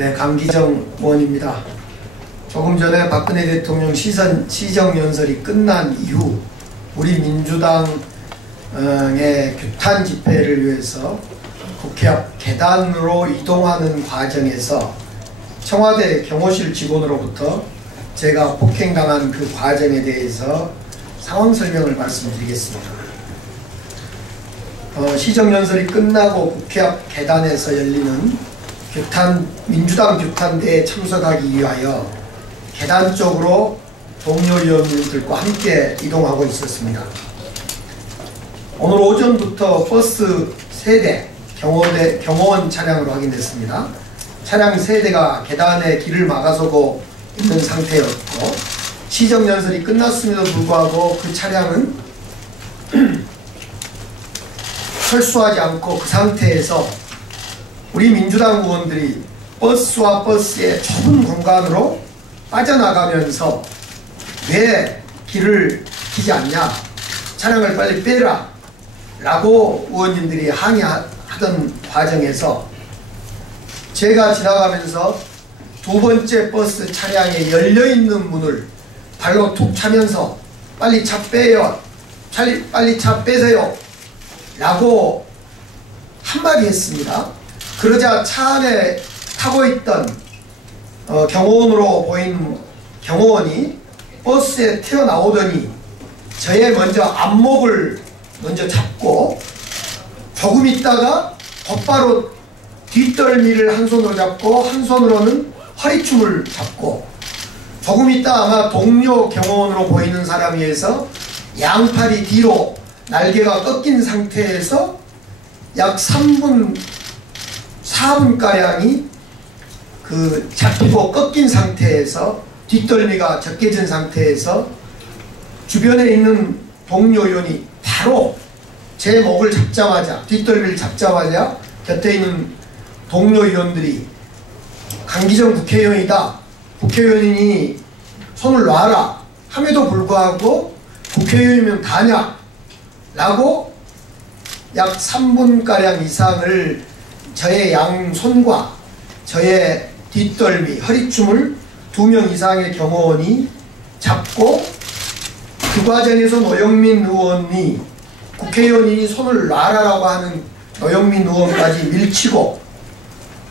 네, 강기정 의원입니다. 조금 전에 박근혜 대통령 시정연설이 끝난 이후 우리 민주당의 규탄 집회를 위해서 국회 앞 계단으로 이동하는 과정에서 청와대 경호실 직원으로부터 제가 폭행당한 그 과정에 대해서 상황 설명을 말씀드리겠습니다. 시정연설이 끝나고 국회 앞 계단에서 열리는 민주당 규탄대에 참석하기 위하여 계단 쪽으로 동료 의원님들과 함께 이동하고 있었습니다. 오늘 오전부터 버스 3대, 경호원 차량으로 확인됐습니다. 차량 3대가 계단에 길을 막아서고 있는 상태였고, 시정연설이 끝났음에도 불구하고 그 차량은 철수하지 않고 그 상태에서 우리 민주당 의원들이 버스와 버스의 좁은 공간으로 빠져나가면서 왜 길을 켜지 않냐, 차량을 빨리 빼라 라고 의원님들이 항의하던 과정에서 제가 지나가면서 두 번째 버스 차량에 열려있는 문을 발로 툭 차면서 빨리 차 빼요, 빨리 차 빼세요 라고 한마디 했습니다. 그러자 차 안에 타고 있던 경호원으로 보이는 경호원이 버스에 튀어나오더니 저의 먼저 안목을 먼저 잡고 조금 있다가 곧바로 뒷덜미를 한 손으로 잡고 한 손으로는 허리춤을 잡고 조금 있다 아마 동료 경호원으로 보이는 사람에 의해서 양팔이 뒤로 날개가 꺾인 상태에서 약 3분, 4분가량이 잡히고 꺾인 상태에서 뒷덜미가 적게진 상태에서 주변에 있는 동료 의원이 바로 제 목을 잡자마자, 뒷덜미를 잡자마자 곁에 있는 동료 의원들이 강기정 국회의원이다, 국회의원이니 손을 놔라 함에도 불구하고 국회의원이면 다냐 라고 약 3분가량 이상을 저의 양손과 저의 뒷덜미, 허리춤을 2명 이상의 경호원이 잡고 그 과정에서 노영민 의원이 국회의원이 손을 놔라라고 하는 노영민 의원까지 밀치고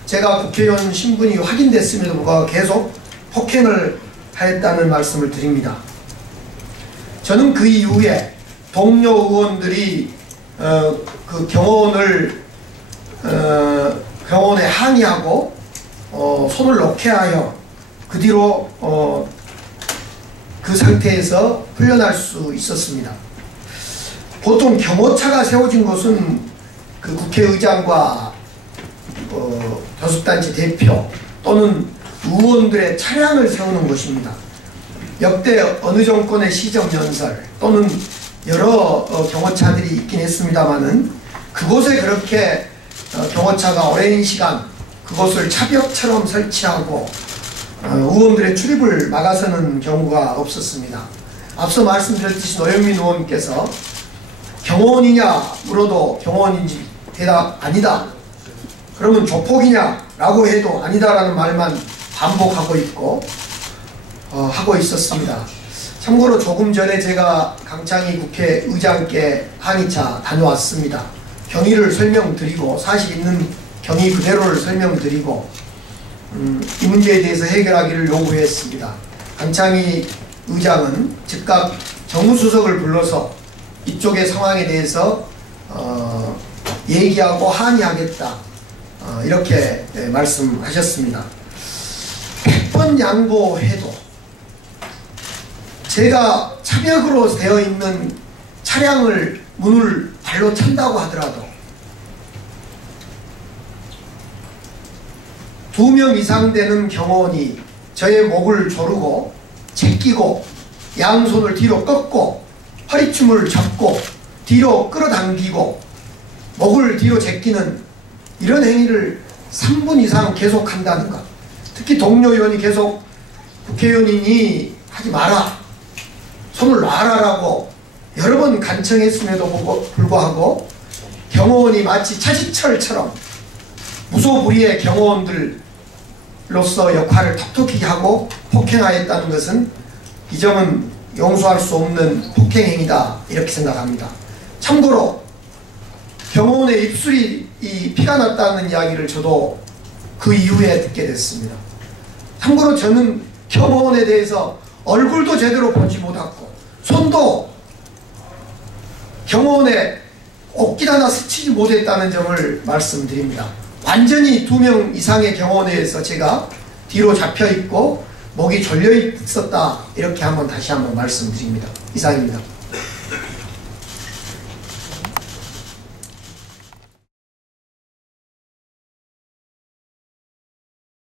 제가 국회의원 신분이 확인됐음에도 불구하고 계속 폭행을 하였다는 말씀을 드립니다. 저는 그 이후에 동료 의원들이 그 경호원에 항의하고 손을 놓게 하여 그 뒤로 그 상태에서 풀려날 수 있었습니다. 보통 경호차가 세워진 곳은 그 국회의장과 교섭단체 대표 또는 의원들의 차량을 세우는 곳입니다. 역대 어느 정권의 시정연설 또는 여러 경호차들이 있긴 했습니다마는 그곳에 그렇게 경호차가 오랜 시간 그곳을 차벽처럼 설치하고 의원들의 출입을 막아서는 경우가 없었습니다. 앞서 말씀드렸듯이 노영민 의원께서 경호원이냐 물어도 경호원인지 대답 아니다, 그러면 조폭이냐 라고 해도 아니다라는 말만 반복하고 있고 하고 있었습니다. 참고로 조금 전에 제가 강창희 국회의장께 항의차 다녀왔습니다. 경위를 설명드리고 사실 있는 경위 그대로를 설명드리고 이 문제에 대해서 해결하기를 요구했습니다. 강창희 의장은 즉각 정무수석을 불러서 이쪽의 상황에 대해서 얘기하고 항의하겠다 이렇게 말씀하셨습니다. 100번 양보해도 제가 차벽으로 되어 있는 차량을 문을 발로 찬다고 하더라도 2명 이상 되는 경호원이 저의 목을 조르고 제끼고 양손을 뒤로 꺾고 허리춤을 잡고 뒤로 끌어당기고 목을 뒤로 제끼는 이런 행위를 3분 이상 계속한다는 것, 특히 동료 의원이 계속 국회의원이니 하지 마라, 손을 놔라라고 여러 번 간청했음에도 불구하고 경호원이 마치 차지철처럼 무소불위의 경호원들 로서 역할을 톡톡히 하고 폭행하였다는 것은 이 점은 용서할 수 없는 폭행행위다 이렇게 생각합니다. 참고로 경호원의 입술이 피가 났다는 이야기를 저도 그 이후에 듣게 됐습니다. 참고로 저는 경호원에 대해서 얼굴도 제대로 보지 못했고 손도 경호원의 옷길 하나 스치지 못했다는 점을 말씀드립니다. 완전히 2명 이상의 경호원에 의해서 제가 뒤로 잡혀있고 목이 졸려 있었다 이렇게 다시 한번 말씀드립니다. 이상입니다.